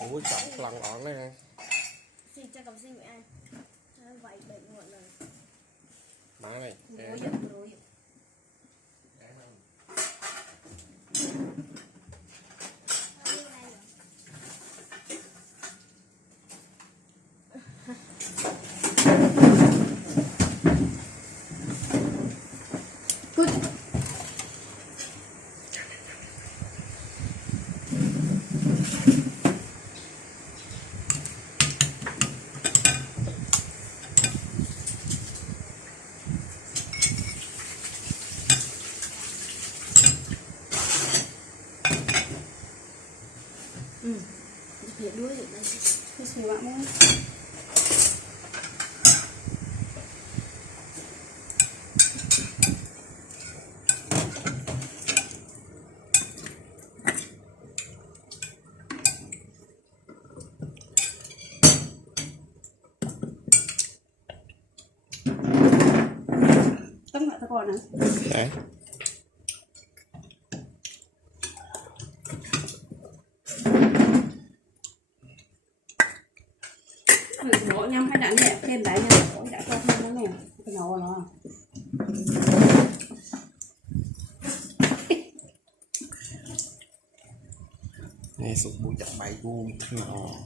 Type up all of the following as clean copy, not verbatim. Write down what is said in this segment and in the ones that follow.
Ui chọn lòng ỏn này. Xin cho cầm xin với anh. Vậy bệnh muộn rồi. Má này. Rối. Dia dua je nanti. Terus buat mana? Tấm lại ta còn hả? Đấy. Bỏ nhâm hay đã nè, thêm đã nha, bỏ đã cho thêm nó nè, cái nồi nó. Này sụp bụi chặt bay gu nhỏ.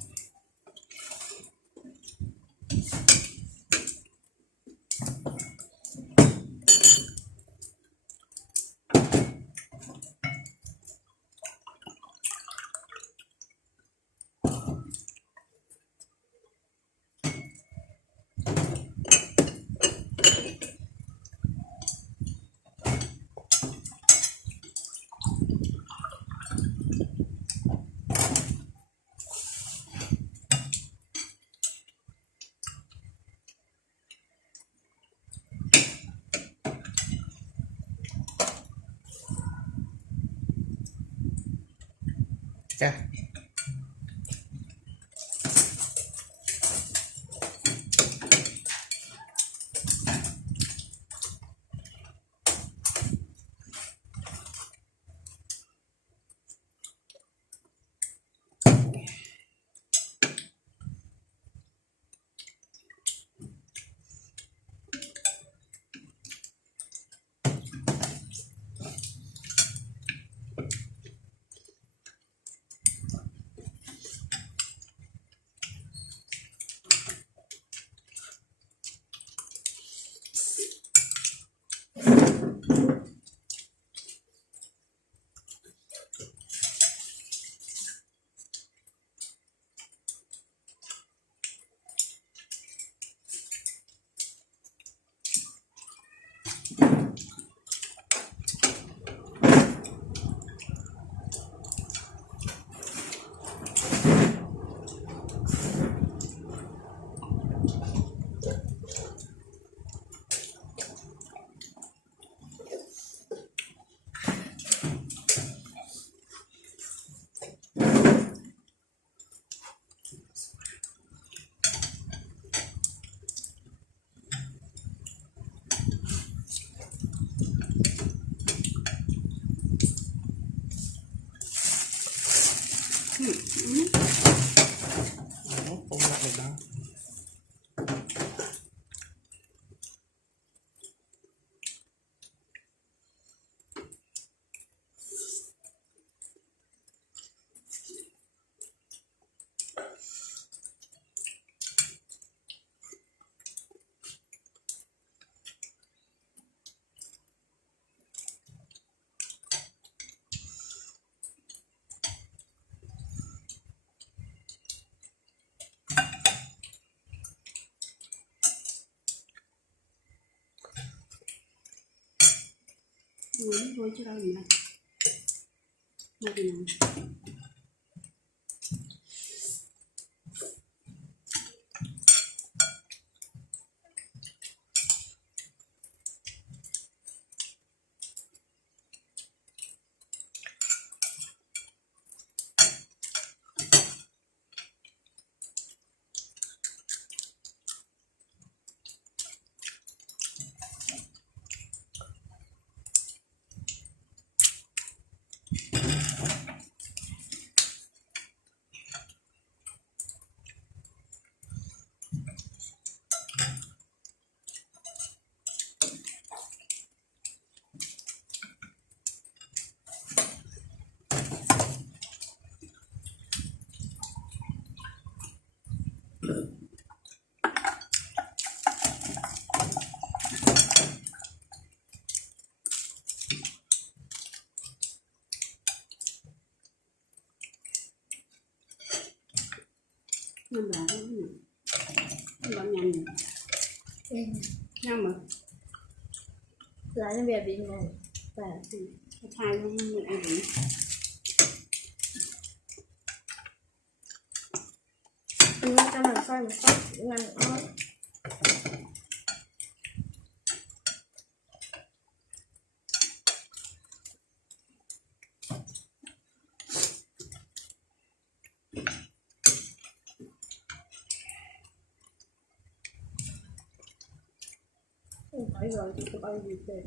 Chà. Không lại được đâu. Vui chứ đâu gì đâu. Vui gì nào. Nhưng mà nó nhanh nhưng mà lại nó về bị này và thay nó ăn gì nó cho mình coi một chút làm ngon. Không phải rồi thì tụi bay gì về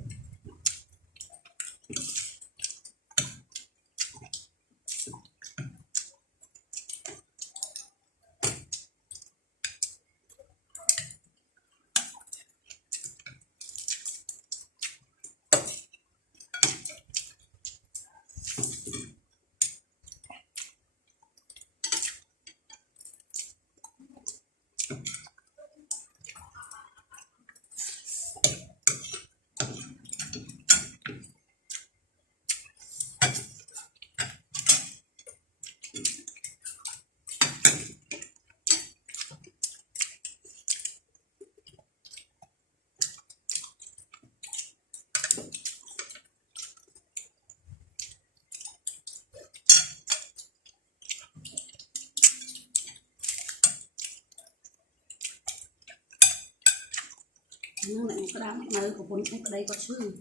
nó lại có đám nơi của con cái đây có xương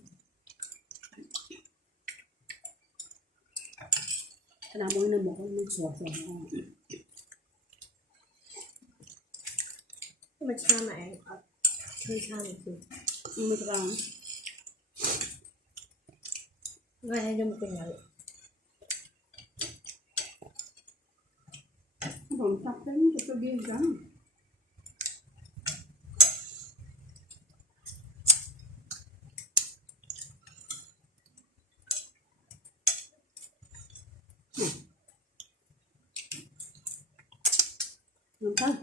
cái nào mỗi nơi một con sủa sủa nhưng mà cha mẹ chơi sao một chút mới có đám rồi hay cho một cái nhậu còn tập tính cho tôi điên lắm không thôi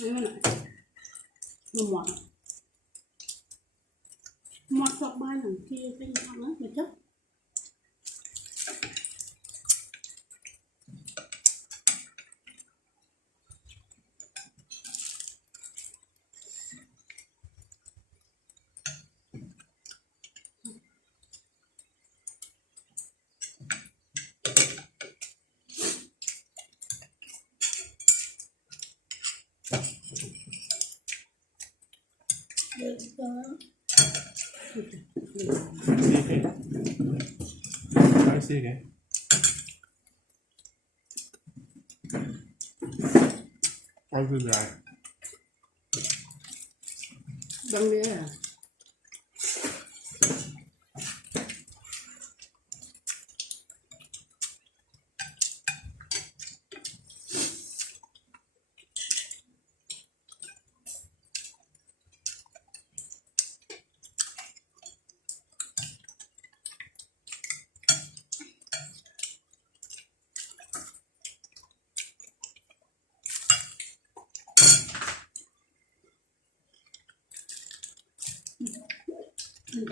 Đấy này mọt mọt chọc ba thằng kia cái gì thằng đó mà chết được đó Xí kìa. Ăn xương gà. đông đi à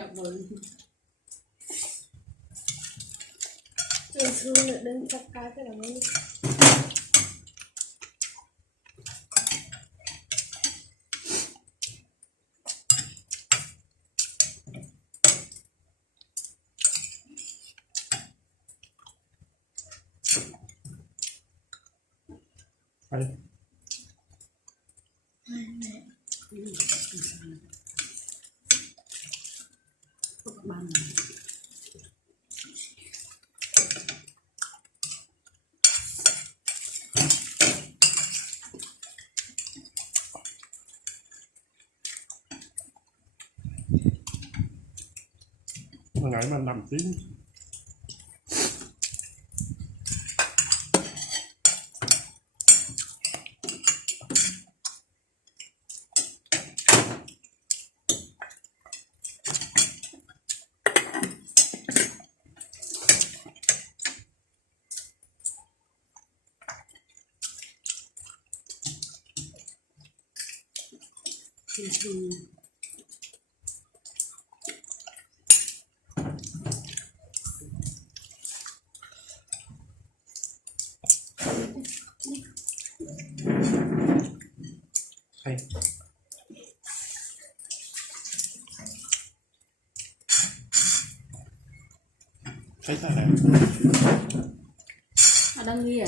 chọc rồi mình thương nữa đứng chặt cái là mới Đây. có các bạn này Hồi nãy mà nằm tiếng. ใช่ใช่อะไร ở đằng kia